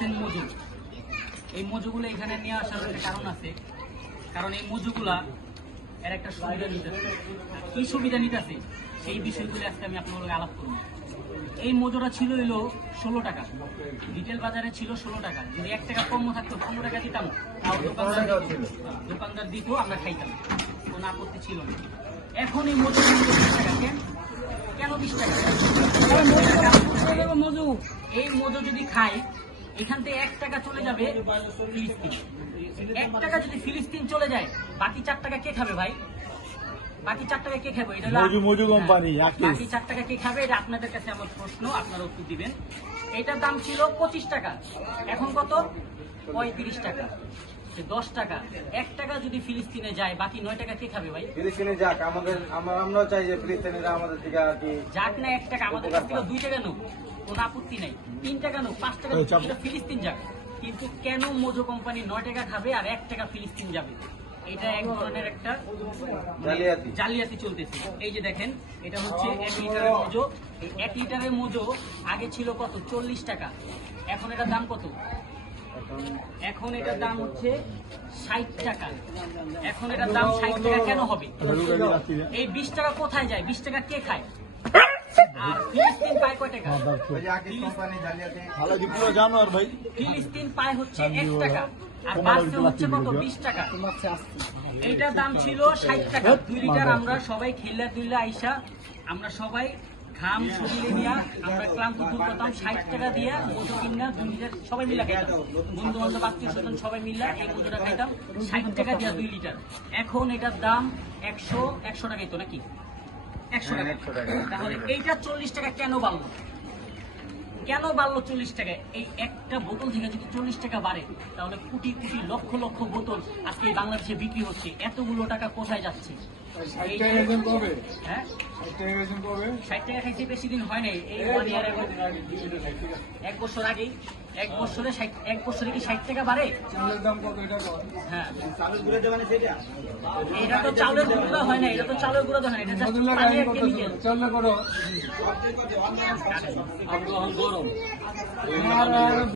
দেখতেছেন মজু। এই মজুগুলো এখানে নিয়ে আসার একটা কারণ আছে। কারণ এই মজুগুলা এর একটা সুবিধা নিতেছে। কি সুবিধা নিতেছে? সেই বিষয়গুলো আজকে আমি আপনাদের আলাপ করব। এই মজুরা ছিল হইল ষোলো টাকা। রিটেল বাজারে ছিল ষোলো টাকা। যদি এক টাকা কম থাকতো পনেরো টাকা দিতাম। তাও দোকানদার দিত। দোকানদার দিত আমরা খাইতাম। কোনো আপত্তি ছিল না। এখন এই মজুর বিশ টাকা। কেন? কেন বিশ টাকা? মজু এই মজু যদি খাই এখান থেকে এক টাকা চলে যাবে ফিলিস্তিন। এক টাকা যদি ফিলিস্তিন চলে যায় বাকি চার টাকা কে খাবে ভাই? বাকি চার টাকা কে খাবে? এটা মজু- মজু কোম্পানি, হ্যাঁ, বাকি চার টাকা কে খাবে? এটা আপনাদের কাছে আমার প্রশ্ন আপনারা উত্তর দিবেন। এটার দাম ছিল পঁচিশ টাকা। এখন কত? পঁয়ত্রিশ টাকা। দশ টাকা এক টাকা যদি ফিলিস্তিনে যায় বাকি নয় টাকা কে খাবে ভাই? ফিলিস্তিনে যাক আমাদের আমরাও চাই যে ফিলিস্তিনিরা আমাদের থেকে আর কি যাক না এক টাকা আমাদের কাছ থেকে দুই টাকা নোক কোনো আপত্তি নাই। তিন টাকা নোক পাঁচ টাকা নোক, ফিলিস্তিন যাক। কিন্তু কেন মোজো কোম্পানি নয় টাকা খাবে আর এক টাকা ফিলিস্তিন যাবে? এটা এক ধরনের একটা জালিয়াতি। জালিয়াতি চলতেছে। এই যে দেখেন এটা হচ্ছে এক লিটারের মোজো। এই এক লিটারের মোজো আগে ছিল কত? চল্লিশ টাকা। এখন এটার দাম কত? এখন এটার দাম হচ্ছে ষাট টাকা। এখন এটার দাম ষাট টাকা কেন হবে? এই বিশ টাকা কোথায় যায়? বিশ টাকা কে খায়? ফিলিস্তিন পায় কয় টাকা? পুরো জানোয়ার ভাই। ফিলিস্তিন হচ্ছে এক টাকা আর বাসে হচ্ছে কত বিশ টাকা। এইটার দাম ছিল ষাট টাকা। দুই লিটার আমরা সবাই খেলা দুইলা আইসা আমরা সবাই ঘাম শরীরে নিয়ে আমরা ক্লান্ত দূর করতাম ষাট টাকা দিয়ে মজু কিনা দুই লিটার সবাই মিলে খাইতাম। বন্ধু বান্ধব আত্মীয় স্বজন সবাই মিলে এই মজুটা খাইতাম ষাট টাকা দিয়ে দুই লিটার। এখন এটার দাম একশো একশো টাকাই তো নাকি? একশো টাকা। তাহলে এইটা চল্লিশ টাকা কেন বাড়লো? কেন বাড়লো চল্লিশ টাকা? এই একটা বোতল থেকে যদি চল্লিশ টাকা বাড়ে তাহলে কোটি কোটি লক্ষ লক্ষ বোতল আজকে বাংলাদেশে বিক্রি হচ্ছে। এতগুলো টাকা কোথায় যাচ্ছে? হ্যাঁ? ষাট টাকা খাইতে বেশি দিন হয় নাই। এই এক বছর আগেই এক বছরে এক বছরে কি ষাট টাকা বাড়ে? হ্যাঁ। সেটা এটা তো চাউলের গুঁড়া হয় না এটা তো চাউলের গুঁড়া হয় না এটা just পানি আর করো।